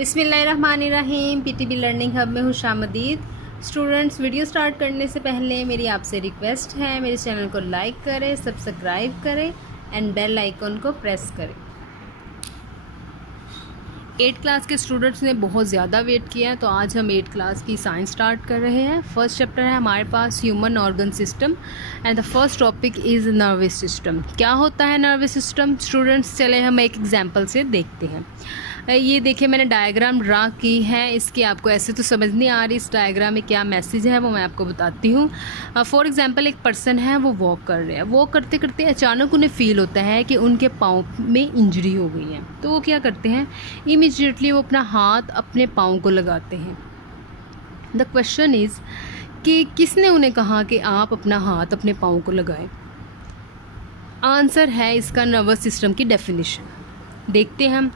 बिस्मिल्लाहिर्रहमानिर्रहीम। PTB learning hub में खुशामदीद। Students, video start करने से पहले मेरी आपसे रिक्वेस्ट है, मेरे चैनल को लाइक करें, सब्सक्राइब करें एंड बेल आइकन को प्रेस करें। 8 क्लास के स्टूडेंट्स ने बहुत ज़्यादा वेट किया, तो आज हम 8 क्लास की साइंस स्टार्ट कर रहे हैं। फर्स्ट चैप्टर है हमारे पास human organ system and the first topic is nervous system. क्या होता है नर्वस सिस्टम स्टूडेंट्स? चले हम एक एग्जांपल से देखते हैं। ये देखिए, मैंने डायग्राम ड्रा की है। इसकी आपको ऐसे तो समझ नहीं आ रही, इस डायग्राम में क्या मैसेज है वो मैं आपको बताती हूँ। फॉर एग्जांपल, एक पर्सन है, वो वॉक कर रहे हैं। वॉक करते करते अचानक उन्हें फील होता है कि उनके पाँव में इंजरी हो गई है। तो वो क्या करते हैं, इमीडिएटली वो अपना हाथ अपने पाँव को लगाते हैं। द क्वेश्चन इज़ कि किसने उन्हें कहा कि आप अपना हाथ अपने पाँव को लगाएं? आंसर है इसका नर्वस सिस्टम की डेफिनेशन। देखते हैं हम।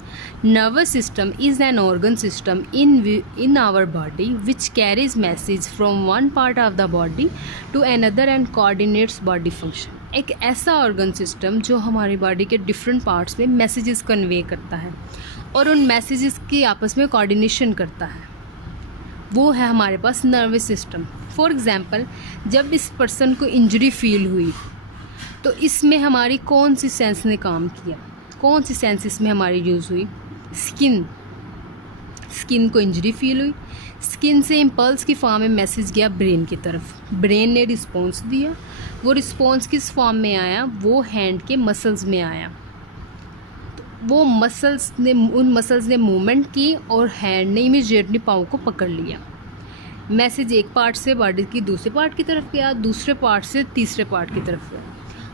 Nervous system is an organ system in our body which carries message from one part of the body to another and coordinates body function. एक ऐसा ऑर्गन सिस्टम जो हमारी बॉडी के डिफरेंट पार्ट्स में मैसेजेस कन्वे करता है और उन मैसेजेस की आपस में कोऑर्डिनेशन करता है, वो है हमारे पास नर्वस सिस्टम। फॉर एग्जांपल, जब इस पर्सन को इंजरी फील हुई तो इसमें हमारी कौन सी सेंस ने काम किया? कौन सी सेंस इसमें हमारी यूज़ हुई? स्किन को इंजरी फील हुई, स्किन से इम्पल्स की फॉर्म में मैसेज गया ब्रेन की तरफ। ब्रेन ने रिस्पॉन्स दिया। वो रिस्पॉन्स किस फॉर्म में आया? वो हैंड के मसल्स में आया। वो उन मसल्स ने मूवमेंट की और हैंड ने इमीडिएटली पाँव को पकड़ लिया। मैसेज एक पार्ट से बॉडी की दूसरे पार्ट की तरफ गया, दूसरे पार्ट से तीसरे पार्ट की तरफ गया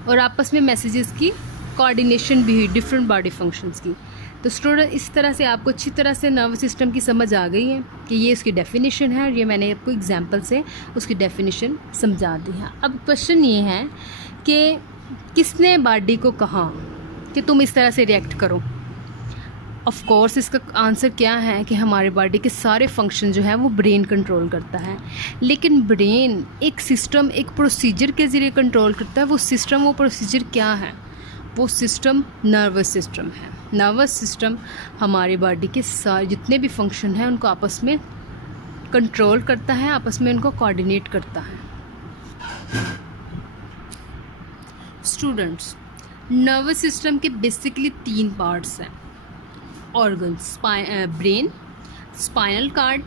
और आपस में मैसेजेस की कोऑर्डिनेशन भी हुई डिफरेंट बॉडी फंक्शंस की। तो स्टूडेंट, इस तरह से आपको अच्छी तरह से नर्वस सिस्टम की समझ आ गई है कि ये इसकी डेफिनेशन है और ये मैंने आपको एग्जांपल से उसकी डेफिनेशन समझा दी है। अब क्वेश्चन ये है कि किसने बॉडी को कहा कि तुम इस तरह से रिएक्ट करो? ऑफ कोर्स इसका आंसर क्या है कि हमारे बॉडी के सारे फंक्शन जो है वो ब्रेन कंट्रोल करता है। लेकिन ब्रेन एक सिस्टम, एक प्रोसीजर के ज़रिए कंट्रोल करता है। वो सिस्टम, वो प्रोसीजर क्या है? वो सिस्टम नर्वस सिस्टम है। नर्वस सिस्टम हमारी बॉडी के सारे जितने भी फंक्शन हैं उनको आपस में कंट्रोल करता है, आपस में उनको कोऑर्डिनेट करता है। स्टूडेंट्स, नर्वस सिस्टम के बेसिकली 3 पार्ट्स हैं: organs, brain, spinal cord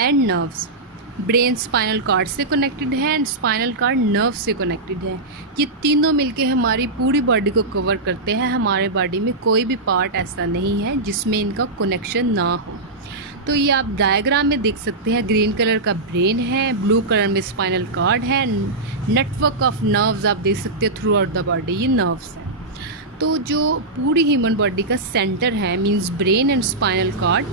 and nerves. Brain spinal cord से कनेक्टेड है एंड स्पाइनल कार्ड नर्व से कनेक्टेड है। ये तीनों मिलके हमारी पूरी बॉडी को कवर करते हैं। हमारे बॉडी में कोई भी पार्ट ऐसा नहीं है जिसमें इनका कनेक्शन ना हो। तो ये आप डायग्राम में देख सकते हैं। ग्रीन कलर का ब्रेन है, ब्लू कलर में स्पाइनल कार्ड है, नेटवर्क ऑफ नर्व्स आप देख सकते हैं थ्रू आउट द बॉडी, ये नर्व्स हैं। तो जो पूरी ह्यूमन बॉडी का सेंटर है, means brain and spinal cord,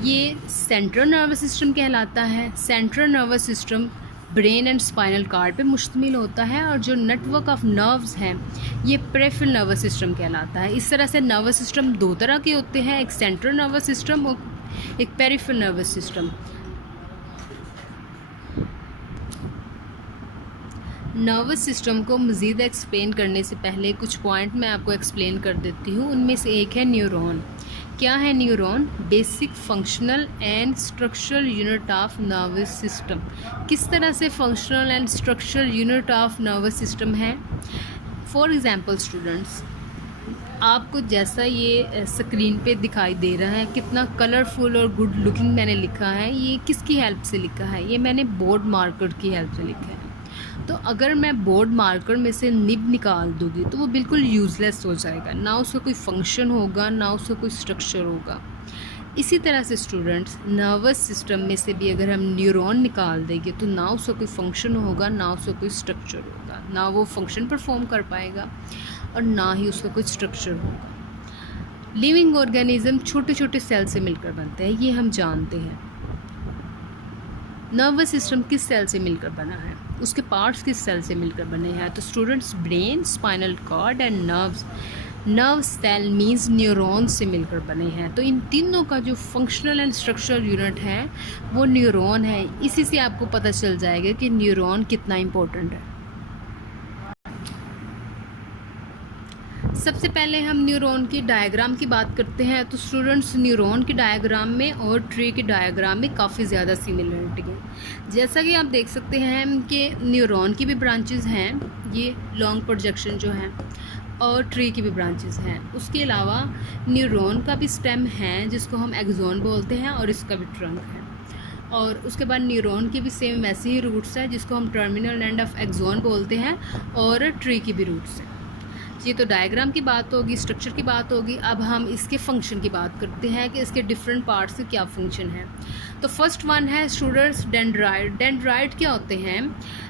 ये सेंट्रल नर्वस सिस्टम कहलाता है। Central nervous system brain and spinal cord पे मुश्तमिल होता है और जो नेटवर्क ऑफ नर्व्स हैं ये पेरिफेरल नर्वस सिस्टम कहलाता है। इस तरह से नर्वस सिस्टम 2 तरह के होते हैं, एक सेंट्रल नर्वस सिस्टम और एक peripheral nervous system. Nervous system को मज़ीद एक्सप्लेन करने से पहले कुछ पॉइंट मैं आपको एक्सप्लेन कर देती हूँ। उनमें से एक है न्यूरॉन। क्या है neuron? Basic functional and structural unit of nervous system. किस तरह से functional and structural unit of nervous system है? फॉर एग्जांपल स्टूडेंट्स, आपको जैसा ये स्क्रीन पे दिखाई दे रहा है, कितना कलरफुल और गुड लुकिंग मैंने लिखा है, ये किसकी हेल्प से लिखा है? ये मैंने बोर्ड मार्कर की हेल्प से लिखा है। तो अगर मैं बोर्ड मार्कर में से निब निकाल दूँगी तो वो बिल्कुल यूज़लेस हो जाएगा, ना उसका कोई फंक्शन होगा, ना उसका कोई स्ट्रक्चर होगा। इसी तरह से स्टूडेंट्स, नर्वस सिस्टम में से भी अगर हम न्यूरॉन निकाल देंगे तो ना उसका कोई फंक्शन होगा, ना उसका कोई स्ट्रक्चर होगा, ना वो फंक्शन परफॉर्म कर पाएगा और ना ही उसका कोई स्ट्रक्चर होगा। लिविंग ऑर्गेनिज्म छोटे छोटे सेल से मिलकर बनते हैं, ये हम जानते हैं। नर्वस सिस्टम किस सेल से मिलकर बना है? उसके पार्ट्स किस सेल से मिलकर बने हैं? तो students, brain, spinal cord and nerves. Nerve cell means neuron से मिलकर बने हैं। तो इन तीनों का जो फंक्शनल एंड स्ट्रक्चरल यूनिट है वो न्यूरॉन है। इसी से आपको पता चल जाएगा कि न्यूरॉन कितना इम्पोर्टेंट है। सबसे पहले हम न्यूरॉन की डायग्राम की बात करते हैं। तो स्टूडेंट्स, न्यूरॉन की डायग्राम में और ट्री की डायग्राम में काफ़ी ज़्यादा सिमिलरिटी है। जैसा कि आप देख सकते हैं कि न्यूरॉन की भी ब्रांचेस हैं, ये लॉन्ग प्रोजेक्शन जो है, और ट्री की भी ब्रांचेस हैं। उसके अलावा न्यूरॉन का भी स्टेम है जिसको हम एक्सॉन बोलते हैं, और इसका भी ट्रंक है। और उसके बाद न्यूरॉन की भी सेम वैसे ही रूट्स हैं जिसको हम टर्मिनल एंड ऑफ एक्सॉन बोलते हैं, और ट्री की भी रूट्स हैं। ये तो डायग्राम की बात होगी, स्ट्रक्चर की बात होगी। अब हम इसके फंक्शन की बात करते हैं कि इसके डिफरेंट पार्ट्स के क्या फंक्शन है। तो फर्स्ट वन है स्टूडेंट्स डेंड्राइट। डेंड्राइट क्या होते हैं?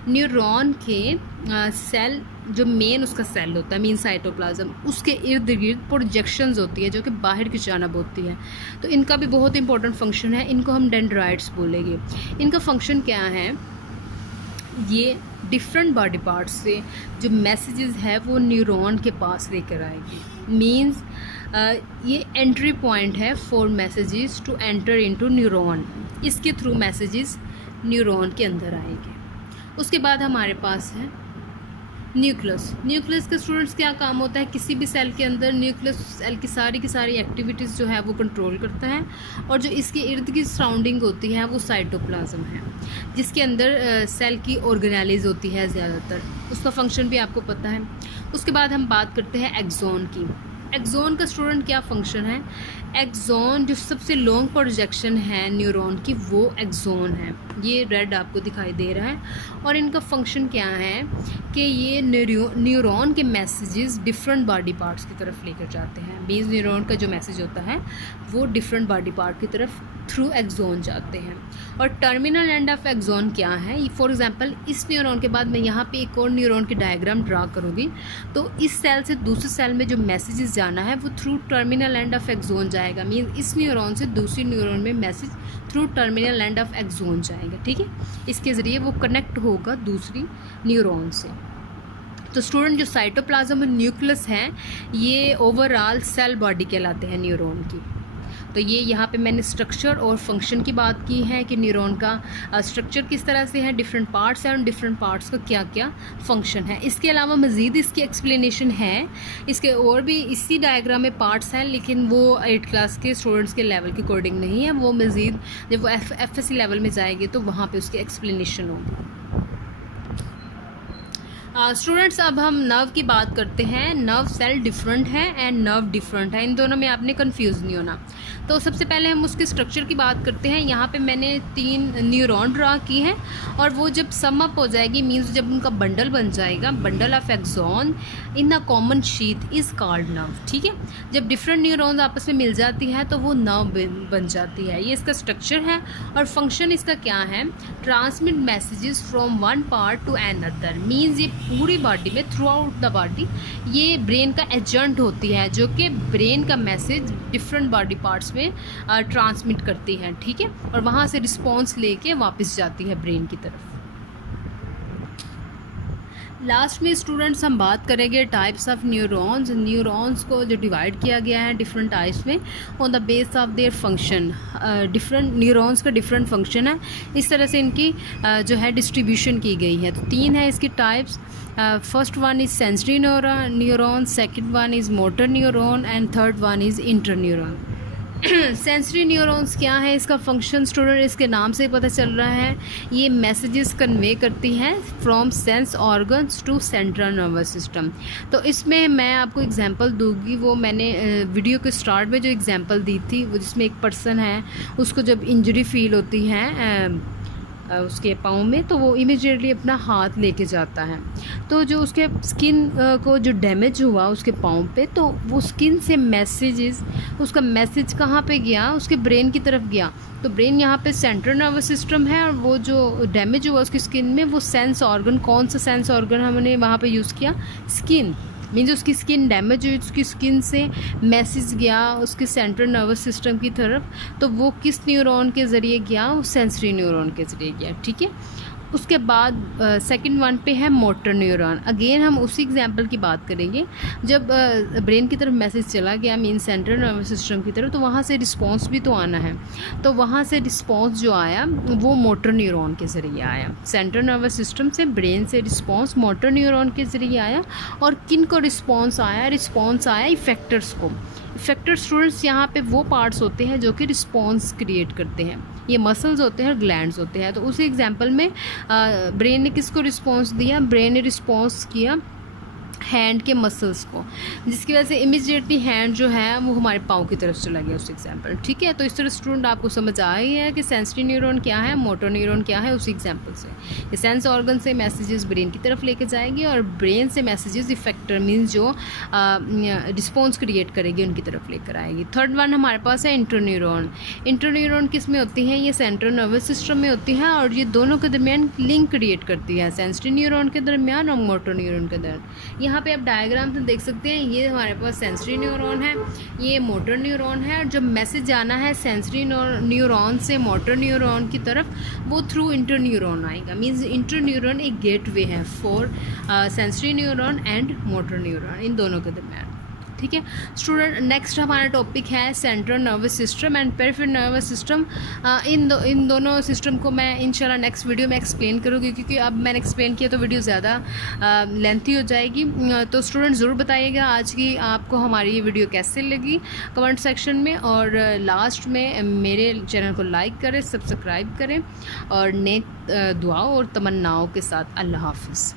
न्यूरॉन के सेल, जो मेन उसका सेल होता है, मेन साइटोप्लाज्म, उसके इर्द गिर्द प्रोजेक्शंस होती है जो कि बाहर की जानब होती है। तो इनका भी बहुत इंपॉर्टेंट फंक्शन है, इनको हम डेंड्राइट्स बोलेंगे। इनका फंक्शन क्या है? ये डिफरेंट बॉडी पार्ट्स से जो मैसेजेस है वो न्यूरॉन के पास लेकर आएगी। मींस ये एंट्री पॉइंट है for messages to enter into neuron. इसके थ्रू मैसेजेस न्यूरॉन के अंदर आएंगे। उसके बाद हमारे पास है न्यूक्लियस। न्यूक्लियस के स्टूडेंट्स क्या काम होता है? किसी भी सेल के अंदर न्यूक्लियस सेल की सारी एक्टिविटीज़ जो है वो कंट्रोल करता है, और जो इसके इर्द की सराउंडिंग होती है वो साइटोप्लाज्म है, जिसके अंदर सेल की ऑर्गेनेलिज होती है ज़्यादातर। उसका फंक्शन भी आपको पता है। उसके बाद हम बात करते हैं एक्सॉन की। एक्सॉन का स्टूडेंट क्या फंक्शन है? एक्सॉन जो सबसे लॉन्ग प्रोजेक्शन है न्यूरॉन की, वो एक्सॉन है। ये रेड आपको दिखाई दे रहा है। और इनका फंक्शन क्या है कि ये न्यूरॉन के मैसेजेस डिफरेंट बॉडी पार्ट्स की तरफ लेकर जाते हैं। मींस न्यूरॉन का जो मैसेज होता है वो डिफरेंट बॉडी पार्ट की तरफ थ्रू एक्सॉन जाते हैं। और टर्मिनल एंड ऑफ एक्सॉन क्या है? फॉर एग्जांपल, इस न्यूरॉन के बाद मैं यहाँ पे एक और न्यूरॉन की डायग्राम ड्रा करूँगी, तो इस सेल से दूसरे सेल में जो मैसेजेस जाना है वो through terminal end of axon जाएगा। मीन इस न्यूरॉन से दूसरी न्यूरॉन में message through terminal end of axon जाएगा। ठीक है, इसके ज़रिए वो कनेक्ट होगा दूसरी न्यूरॉन से। तो स्टूडेंट, जो साइटोप्लाज्म और न्यूक्लियस हैं, ये ओवरऑल सेल बॉडी कहलाते हैं न्यूरॉन की। तो ये यहाँ पे मैंने स्ट्रक्चर और फंक्शन की बात की है कि न्यूरॉन का स्ट्रक्चर किस तरह से है, डिफरेंट पार्ट्स हैं, और डिफरेंट पार्ट्स का क्या क्या फंक्शन है। इसके अलावा मज़ीद इसकी एक्सप्लेनेशन है, इसके और भी इसी डायग्राम में पार्ट्स हैं, लेकिन वो 8th क्लास के स्टूडेंट्स के लेवल के अकॉर्डिंग नहीं है। वो मज़ीद जब वो FSC लेवल में जाएगी तो वहाँ पर उसकी एक्सप्लेनेशन होगी। स्टूडेंट्स, अब हम नर्व की बात करते हैं। नर्व सेल डिफरेंट है एंड नर्व डिफरेंट है, इन दोनों में आपने कंफ्यूज नहीं होना। तो सबसे पहले हम उसके स्ट्रक्चर की बात करते हैं। यहाँ पे मैंने 3 न्यूरॉन ड्रा की हैं, और वो जब सम अप हो जाएगी, मींस जब उनका बंडल बन जाएगा, bundle of axon in a common sheath is called nerve. ठीक है, जब डिफरेंट न्यूरॉन्स आपस में मिल जाती है तो वो नर्व बन जाती है। ये इसका स्ट्रक्चर है। और फंक्शन इसका क्या है? Transmit messages from one part two another. Means ये पूरी बॉडी में, थ्रू आउट द बॉडी, ये ब्रेन का एजेंट होती है जो कि ब्रेन का मैसेज डिफरेंट बॉडी पार्ट्स में ट्रांसमिट करती है। ठीक है, और वहाँ से रिस्पॉन्स लेके वापस जाती है ब्रेन की तरफ। लास्ट में स्टूडेंट्स हम बात करेंगे टाइप्स ऑफ न्यूरॉन्स। न्यूरॉन्स को जो डिवाइड किया गया है डिफरेंट टाइप्स में on the base of their function. Different neurons का डिफरेंट फंक्शन है, इस तरह से इनकी जो है डिस्ट्रीब्यूशन की गई है। तो 3 है इसकी types. First one is sensory neuron, second one is motor neuron, and third one is inter neuron. Sensory neurons क्या है? इसका फंक्शन स्टूडेंट इसके नाम से पता चल रहा है, ये मैसेजेस कन्वे करती हैं from sense organs to central nervous system. तो इसमें मैं आपको एग्जांपल दूंगी, वो मैंने वीडियो के स्टार्ट में जो एग्जांपल दी थी, वो जिसमें एक पर्सन है, उसको जब इंजरी फील होती है उसके पाँव में, तो वो इमीडिएटली अपना हाथ लेके जाता है। तो जो उसके स्किन को जो डैमेज हुआ उसके पाँव पे, तो वो स्किन से मैसेजेस, उसका मैसेज कहाँ पे गया? उसके ब्रेन की तरफ गया। तो ब्रेन यहाँ पे सेंट्रल नर्वस सिस्टम है, और वो जो डैमेज हुआ उसकी स्किन में, वो सेंस ऑर्गन, कौन सा सेंस ऑर्गन हमने वहाँ पे यूज़ किया? स्किन। मीन्स उसकी स्किन डैमेज हुई, उसकी स्किन से मैसेज गया उसके सेंट्रल नर्वस सिस्टम की तरफ। तो वो किस न्यूरॉन के ज़रिए गया? वो सेंसरी न्यूरॉन के ज़रिए गया। ठीक है, उसके बाद सेकंड वन पे है मोटर न्यूरॉन। अगेन हम उसी एग्जांपल की बात करेंगे। जब ब्रेन की तरफ मैसेज चला गया मीन सेंट्रल नर्वस सिस्टम की तरफ, तो वहाँ से रिस्पांस भी तो आना है। तो वहाँ से रिस्पांस जो आया वो मोटर न्यूरॉन के ज़रिए आया। सेंट्रल नर्वस सिस्टम से ब्रेन से रिस्पांस मोटर न्यूरॉन के ज़रिए आया। और किन को रिस्पांस आया? रिस्पांस आया इफेक्टर्स को। इफेक्टर स्टूडेंट्स यहाँ पे वो पार्ट्स होते हैं जो कि रिस्पांस क्रिएट करते हैं। ये मसल्स होते हैं और ग्लैंड्स होते हैं। तो उसी एग्जांपल में ब्रेन ने किसको रिस्पांस दिया? ब्रेन ने रिस्पांस किया हैंड के मसल्स को, जिसकी वजह से इमीडिएटली हैंड जो है वो हमारे पाँव की तरफ चला गया उस एग्जांपल। ठीक है, तो इस तरह स्टूडेंट आपको समझ आ गई है कि सेंसरी न्यूरॉन क्या है, मोटर न्यूरॉन क्या है उसी एग्जांपल से। ये सेंस ऑर्गन से मैसेजेस ब्रेन की तरफ लेके जाएगी और ब्रेन से मैसेजेस इफेक्टर मीन्स जो रिस्पॉन्स क्रिएट करेगी उनकी तरफ लेकर आएगी। थर्ड वन हमारे पास है इंटरन्यूरॉन। इंटरन्यूरॉन किस में होती हैं? ये सेंट्रल नर्वस सिस्टम में होती है और ये दोनों के दरमियान लिंक क्रिएट करती है, सेंसरी न्यूरॉन के दरमियान और मोटर न्यूरॉन के दरमियान। यहाँ पे आप डायग्राम से देख सकते हैं, ये हमारे पास सेंसरी न्यूरॉन है, ये मोटर न्यूरॉन है। और जब मैसेज जाना है सेंसरी न्यूरॉन से मोटर न्यूरॉन की तरफ, वो थ्रू इंटर न्यूरॉन आएगा। मीन्स इंटर न्यूरॉन एक गेटवे है for sensory neuron and motor neuron, इन दोनों के दरमियान। ठीक है स्टूडेंट, नेक्स्ट हमारा टॉपिक है central nervous system and peripheral nervous system. इन दोनों सिस्टम को मैं इंशाल्लाह नेक्स्ट वीडियो में एक्सप्लेन करूँगी, क्योंकि अब मैंने एक्सप्लेन किया तो वीडियो ज़्यादा लेंथी हो जाएगी। तो स्टूडेंट ज़रूर बताइएगा आज की आपको हमारी ये वीडियो कैसे लगी कमेंट सेक्शन में। और लास्ट में मेरे चैनल को लाइक करें, सब्सक्राइब करें और नेक दुआओं और तमन्नाओं के साथ। अल्लाह हाफिज़।